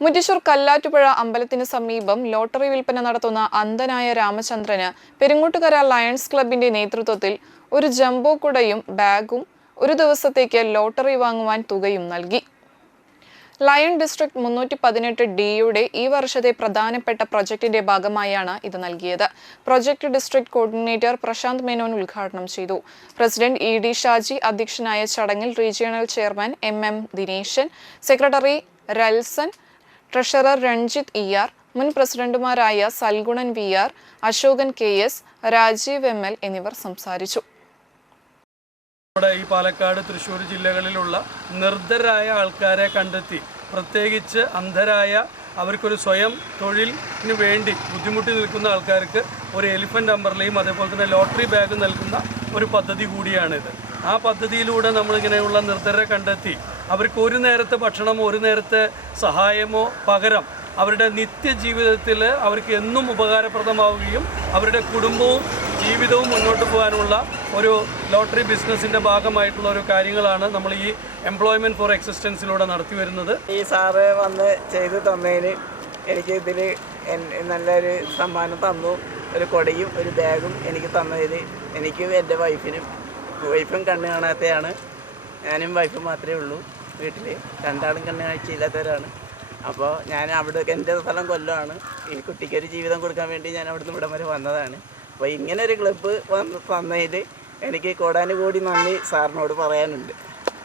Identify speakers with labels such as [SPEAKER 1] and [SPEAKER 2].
[SPEAKER 1] മുറ്റിശൂർ കല്ലാറ്റുപുഴ അമ്പലത്തിന് സമീപം ലോട്ടറി വിൽപ്പന നടത്തുന്ന അന്ധനായ രാമചന്ദ്രന് പെരുങ്ങോട്ടുകര ലയൺസ് ക്ലബിന്റെ നേതൃത്വത്തിൽ ഒരു ജംബോ കുടയും ബാഗും ഒരു ദിവസത്തേക്ക് ലോട്ടറി വാങ്ങുവാൻ തുകയും നൽകി. ലയൺ ഡിസ്ട്രിക്ട് മുന്നൂറ്റി പതിനെട്ട് ഡിയുടെ ഈ വർഷത്തെ പ്രധാനപ്പെട്ട പ്രൊജക്ടിന്റെ ഭാഗമായാണ് ഇത് നൽകിയത്. Project district coordinator Prashanth Menon ഉദ്ഘാടനം ചെയ്തു. പ്രസിഡന്റ് ഇ ഡി ഷാജി അധ്യക്ഷനായ ചടങ്ങിൽ regional chairman M M Dineshan secretary Ralsan treasurer Ranjith E R മുൻ പ്രസിഡന്റുമാരായ Salgunan V R Ashokan K S Rajeev M L എന്നിവർ സംസാരിച്ചു.
[SPEAKER 2] നമ്മുടെ ഈ പാലക്കാട് തൃശ്ശൂർ ജില്ലകളിലുള്ള നിർദ്ധരായ ആൾക്കാരെ കണ്ടെത്തി പ്രത്യേകിച്ച് അന്ധരായ അവർക്കൊരു സ്വയം തൊഴിലിന് വേണ്ടി ബുദ്ധിമുട്ടി നിൽക്കുന്ന ആൾക്കാർക്ക് ഒരു എലിഫന്റ് അമ്പർലയും അതേപോലെ തന്നെ ലോട്ടറി ബാഗ് നൽകുന്ന ഒരു പദ്ധതി കൂടിയാണിത്. ആ പദ്ധതിയിലൂടെ നമ്മളിങ്ങനെയുള്ള നിർദ്ധരെ കണ്ടെത്തി അവർക്ക് ഒരു നേരത്തെ ഭക്ഷണമോ ഒരു നേരത്തെ സഹായമോ പകരം അവരുടെ നിത്യജീവിതത്തിൽ അവർക്ക് എന്നും ഉപകാരപ്രദമാവുകയും അവരുടെ കുടുംബവും ജീവിതവും മുന്നോട്ട് പോകാനുള്ള ഒരു ലോട്ടറി ബിസിനസ്സിന്റെ ഭാഗമായിട്ടുള്ള ഒരു കാര്യങ്ങളാണ് നമ്മൾ ഈ എംപ്ലോയ്മെന്റ് ഫോർ എക്സിസ്റ്റൻസിലൂടെ നടത്തി വരുന്നത്.
[SPEAKER 3] ഈ സാറ് വന്ന് ചെയ്ത് തന്നതിന് എനിക്ക് ഇതിൽ നല്ലൊരു സമ്മാനം തന്നു. ഒരു കൊടയും ഒരു ബാഗും എനിക്ക് തന്നതിന് എനിക്കും എന്റെ വൈഫിനും വൈഫും കണ്ണ് കാണാത്തെയാണ് ഞാനും വൈഫും മാത്രമേ ഉള്ളൂ. വീട്ടിൽ രണ്ടാളും കണ്ണാഴ്ചയില്ലാത്തവരാണ് അപ്പോൾ ഞാൻ അവിടെ എന്റെ സ്ഥലം കൊല്ലമാണ് ഈ കുട്ടിക്കൊരു ജീവിതം കൊടുക്കാൻ വേണ്ടി ഞാൻ അവിടുന്ന് ഇവിടം വരെ വന്നതാണ്. അപ്പോൾ ഇങ്ങനെ ഒരു ക്ലബ്ബ് വന്ന് തന്നതിൽ എനിക്ക് കോടാനുകൂടി നന്ദി സാറിനോട് പറയാനുണ്ട്.